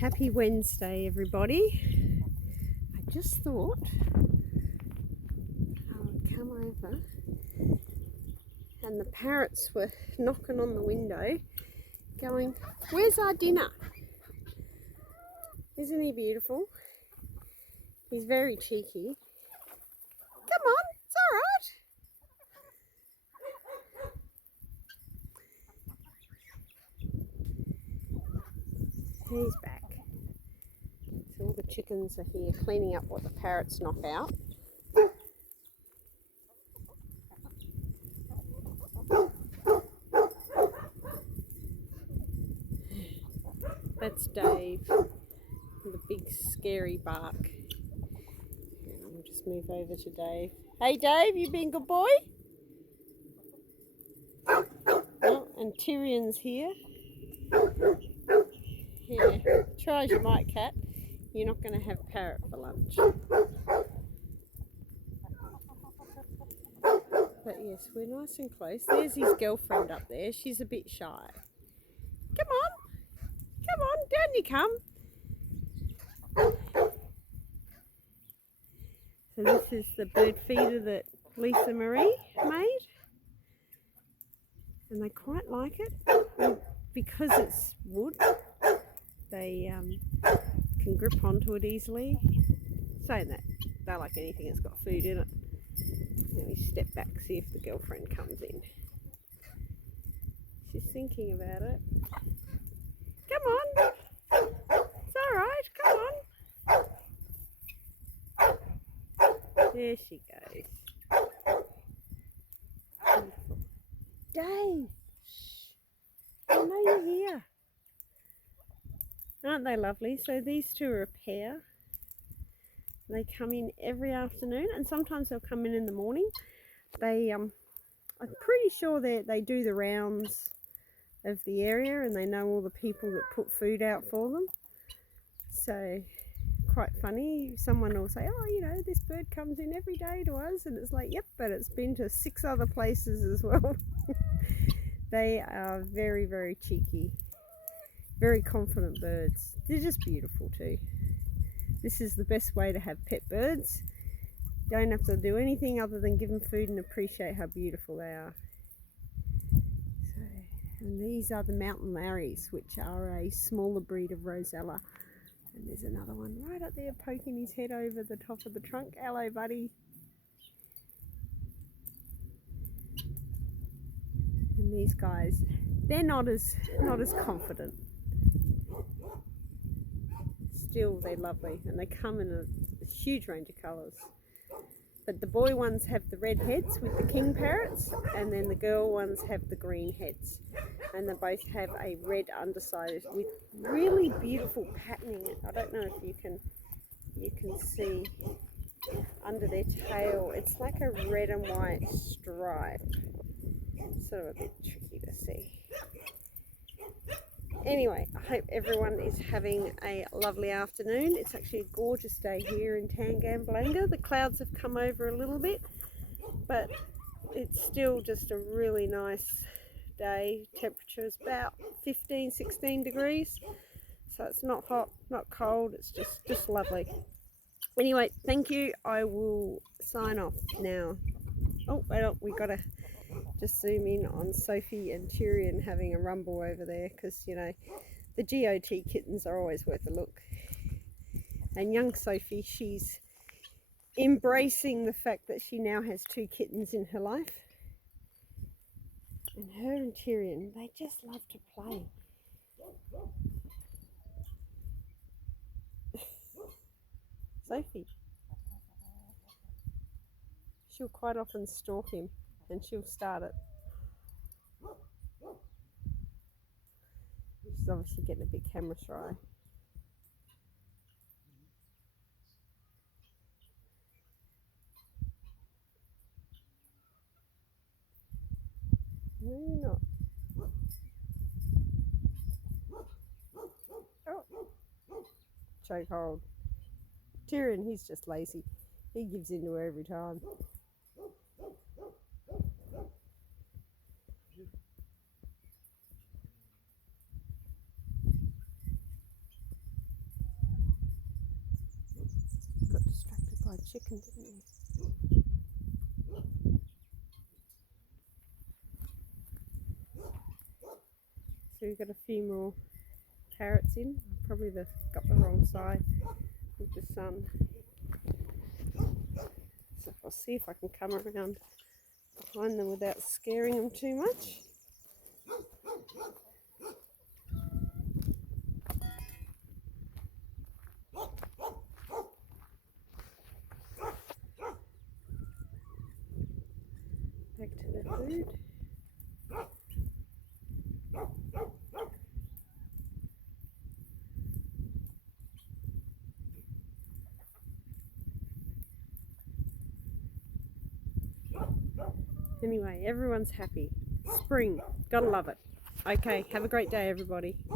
Happy Wednesday, everybody. I just thought I would come over, and the parrots were knocking on the window going, "Where's our dinner?" Isn't he beautiful? He's very cheeky. Come on, it's all right. He's back. So all the chickens are here cleaning up what the parrots knock out. That's Dave with a big scary bark. I'll just move over to Dave. Hey Dave, you been a good boy? Oh, and Tyrion's here. Yeah, try as you might, cat. You're not going to have parrot for lunch. But yes, we're nice and close. There's his girlfriend up there. She's a bit shy. Come on. Come on, down you come. So this is the bird feeder that Lisa Marie made. And they quite like it. And because it's wood, they can grip onto it easily. Saying that, they like anything that's got food in it. Let me step back, see if the girlfriend comes in. She's thinking about it. Come on. It's alright, come on. There she goes. Beautiful. Dave! Shh. I know you're here. Aren't they lovely? So these two are a pair. They come in every afternoon, and sometimes they'll come in the morning. They, I'm pretty sure they do the rounds of the area, and they know all the people that put food out for them. So quite funny. Someone will say, "Oh, you know, this bird comes in every day to us," and it's like, yep, but it's been to 6 other places as well. They are very, very cheeky, very confident birds. They're just beautiful too. This is the best way to have pet birds. Don't have to do anything other than give them food and appreciate how beautiful they are. So, and these are the mountain Larrys, which are a smaller breed of Rosella. And there's another one right up there poking his head over the top of the trunk. Hello, buddy. And these guys, they're not as confident. Still, they're lovely, and they come in a huge range of colours. But the boy ones have the red heads with the king parrots, and then the girl ones have the green heads, and they both have a red underside with really beautiful patterning. I don't know if you can see under their tail. It's like a red and white stripe. It's sort of a bit tricky to see. Anyway, I hope everyone is having a lovely afternoon. It's actually a gorgeous day here in Tangambalanga. The clouds have come over a little bit, but it's still just a really nice day. Temperature is about 15-16 degrees, so it's not hot, not cold, it's just lovely. Anyway, thank you. I will sign off now. Oh, wait up, we gotta just zoom in on Sophie and Tyrion having a rumble over there, because you know the GOT kittens are always worth a look. And young Sophie, she's embracing the fact that she now has 2 kittens in her life. And her and Tyrion, they just love to play. Sophie, she'll quite often stalk him, and she'll start it. She's obviously getting a big camera try. No, you're not. Oh, chokehold. Tyrion, he's just lazy. He gives in to her every time. chicken, didn't you? So we've got a few more parrots in. Probably got the wrong side with the sun. So I'll see if I can come around behind them without scaring them too much. Back to the food. Anyway, everyone's happy. Spring, gotta love it. Okay, have a great day, everybody.